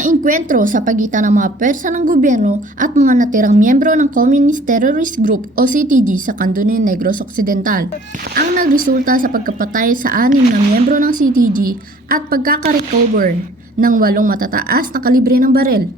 Unang inkwentro sa pagitan ng mga pwersa ng gobyerno at mga natirang miyembro ng Communist Terrorist Group o CTG sa Candones Negros Occidental ang nagresulta sa pagkapatay sa anim na miyembro ng CTG at pagkakarecover ng walong matataas na kalibre ng barel.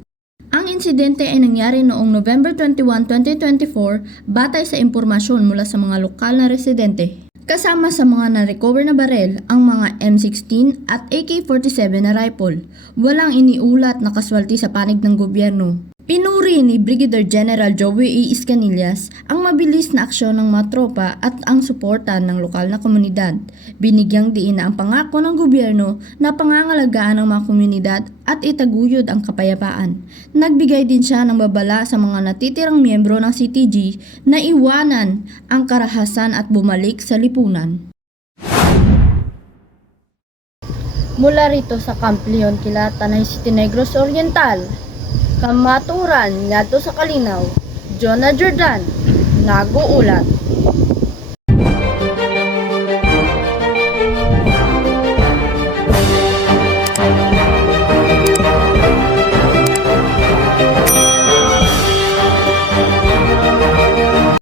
Ang insidente ay nangyari noong November 21, 2024 batay sa impormasyon mula sa mga lokal na residente. Kasama sa mga na-recover na barel ang mga M16 at AK-47 na rifle. Walang iniulat na kaswalti sa panig ng gobyerno. Pinuri ni Brigadier General Joey E. Iscanillas ang mabilis na aksyon ng mga tropa at ang suporta ng lokal na komunidad. Binigyang diin na ang pangako ng gobyerno na pangangalagaan ng mga komunidad at itaguyod ang kapayapaan. Nagbigay din siya ng babala sa mga natitirang miyembro ng CTG na iwanan ang karahasan at bumalik sa lipunan. Mula rito sa Camp Leon kila Tanay City Negros Oriental, Kamaturan ngadto sa Kalinaw, Jonah Jordan, naguulat.